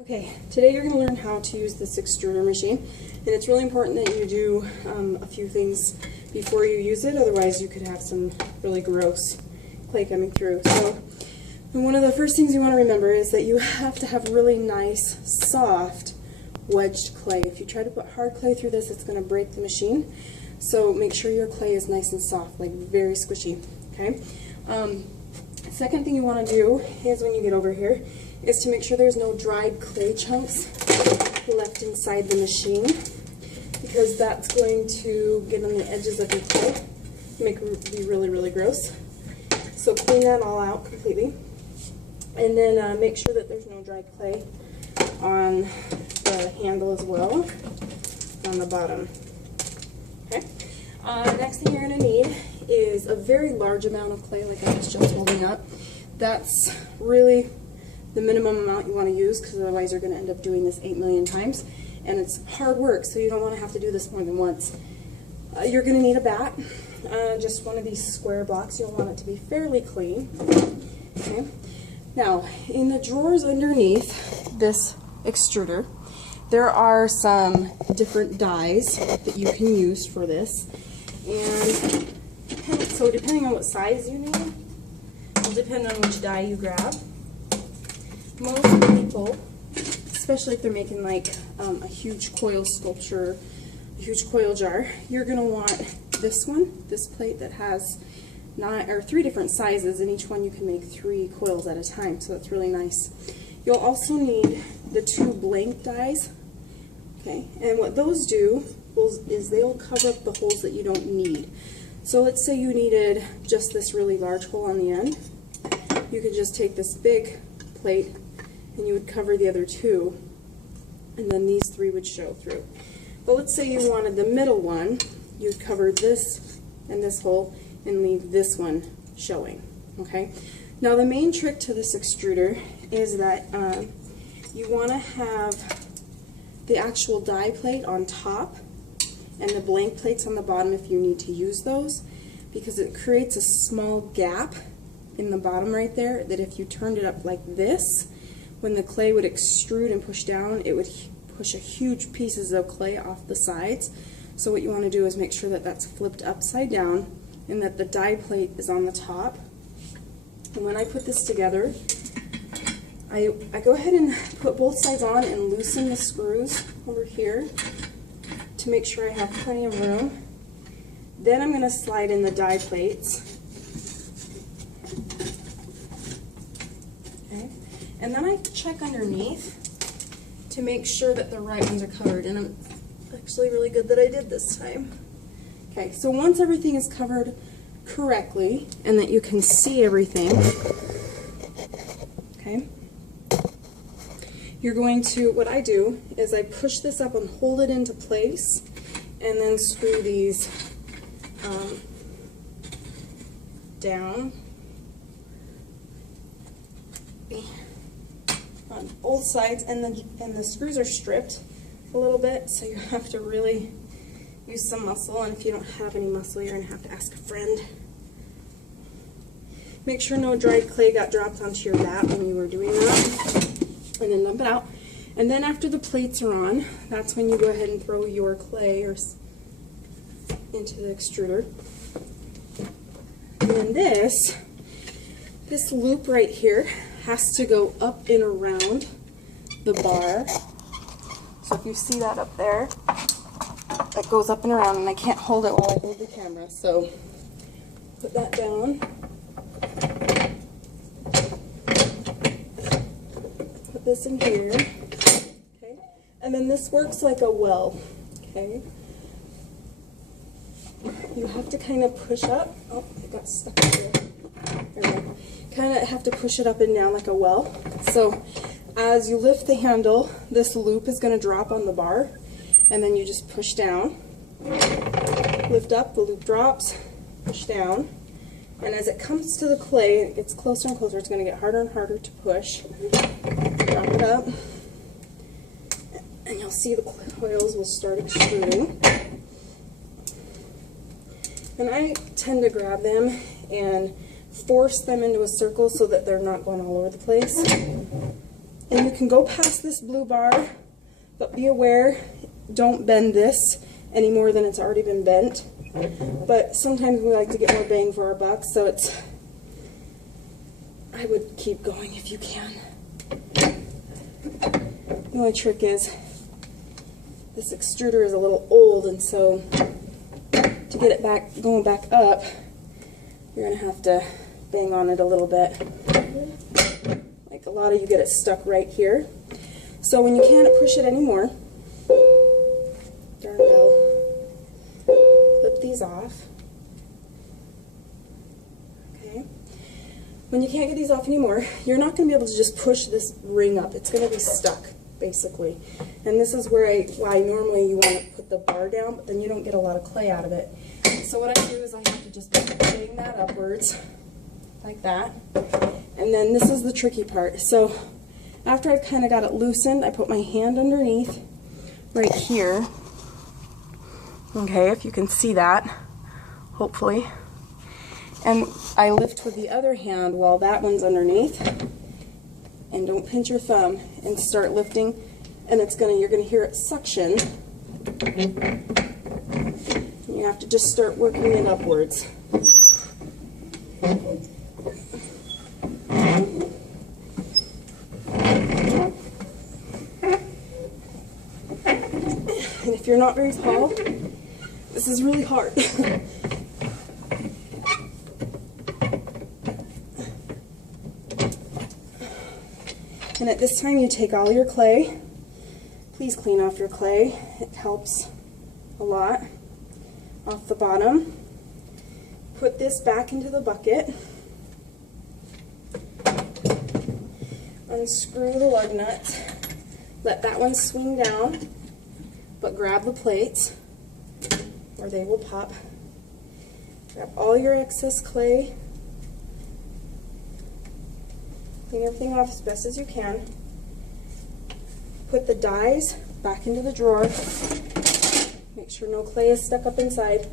Okay, today you're going to learn how to use this extruder machine, and it's really important that you do a few things before you use it, otherwise you could have some really gross clay coming through. So one of the first things you want to remember is that you have to have really nice, soft, wedged clay. If you try to put hard clay through this, it's going to break the machine. So make sure your clay is nice and soft, like very squishy. Okay. Second thing you want to do is when you get over here is to make sure there's no dried clay chunks left inside the machine, because that's going to get on the edges of your clay, make it be really, really gross. So clean that all out completely, and then make sure that there's no dried clay on the handle as well, on the bottom. Okay. Next thing you're going to need is a very large amount of clay, like I was just holding up. That's really the minimum amount you want to use, because otherwise you're going to end up doing this 8 million times, and it's hard work, so you don't want to have to do this more than once. You're going to need a bat, just one of these square blocks. You'll want it to be fairly clean. Okay. Now, in the drawers underneath this extruder, there are some different dies that you can use for this, and so depending on what size you need, will depend on which die you grab. Most people, especially if they're making like a huge coil sculpture, a huge coil jar, you're going to want this one, this plate that has 3 different sizes, and each one you can make 3 coils at a time, so that's really nice. You'll also need the 2 blank dies, okay, and what those do is they'll cover up the holes that you don't need. So let's say you needed just this really large hole on the end. You could just take this big plate and you would cover the other 2, and then these 3 would show through. But let's say you wanted the middle one, you'd cover this and this hole and leave this one showing. Okay. Now the main trick to this extruder is that you want to have the actual die plate on top and the blank plates on the bottom if you need to use those, because it creates a small gap in the bottom right there that if you turned it up like this, when the clay would extrude and push down, it would push a huge pieces of clay off the sides. So what you want to do is make sure that that's flipped upside down and that the die plate is on the top. And when I put this together, I go ahead and put both sides on and loosen the screws over here to make sure I have plenty of room. Then I'm going to slide in the die plates. Okay. And then I check underneath to make sure that the right ones are covered, and I'm actually really good that I did this time. Okay, so once everything is covered correctly and that you can see everything, okay, you're going to, what I do is I push this up and hold it into place and then screw these down on both sides, and the screws are stripped a little bit, so you have to really use some muscle, and if you don't have any muscle, you're going to have to ask a friend. Make sure no dried clay got dropped onto your bat when you were doing that, and then dump it out. And then after the plates are on, that's when you go ahead and throw your clay into the extruder. And then this loop right here has to go up and around the bar. So if you see that up there, that goes up and around, and I can't hold it while I hold the camera, so put that down. Put this in here, okay? And then this works like a well, okay? You have to kind of push up. Oh, it got stuck in here. There we go. Kind of have to push it up and down like a well. So as you lift the handle, this loop is going to drop on the bar, and then you just push down, lift up, the loop drops, push down, and as it comes to the clay, it gets closer and closer. It's going to get harder and harder to push. Drop it up, and you'll see the coils will start extruding. And I tend to grab them and force them into a circle so that they're not going all over the place. And you can go past this blue bar, but be aware, don't bend this any more than it's already been bent. But sometimes we like to get more bang for our buck, so I would keep going if you can. The only trick is this extruder is a little old, and so to get it going back up, you're going to have to bang on it a little bit. Like a lot of you get it stuck right here. So when you can't push it anymore, darn bell, clip these off. Okay. When you can't get these off anymore, you're not going to be able to just push this ring up. It's going to be stuck, basically. And this is why normally you want to put the bar down, but then you don't get a lot of clay out of it. So what I do is I have to just bang that upwards, like that. And then this is the tricky part. So after I've kind of got it loosened, I put my hand underneath right here. Okay, if you can see that, hopefully. And I lift with the other hand while that one's underneath. And don't pinch your thumb, and start lifting, and you're gonna hear it suction. You have to just start working it upwards. And if you're not very tall, this is really hard. And at this time you take all your clay. Please clean off your clay. It helps a lot. Off the bottom. Put this back into the bucket. Unscrew the lug nut. Let that one swing down, but grab the plates or they will pop. Grab all your excess clay. Clean everything off as best as you can. Put the dies back into the drawer. Make sure no clay is stuck up inside,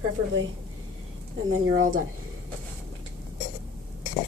preferably, and then you're all done.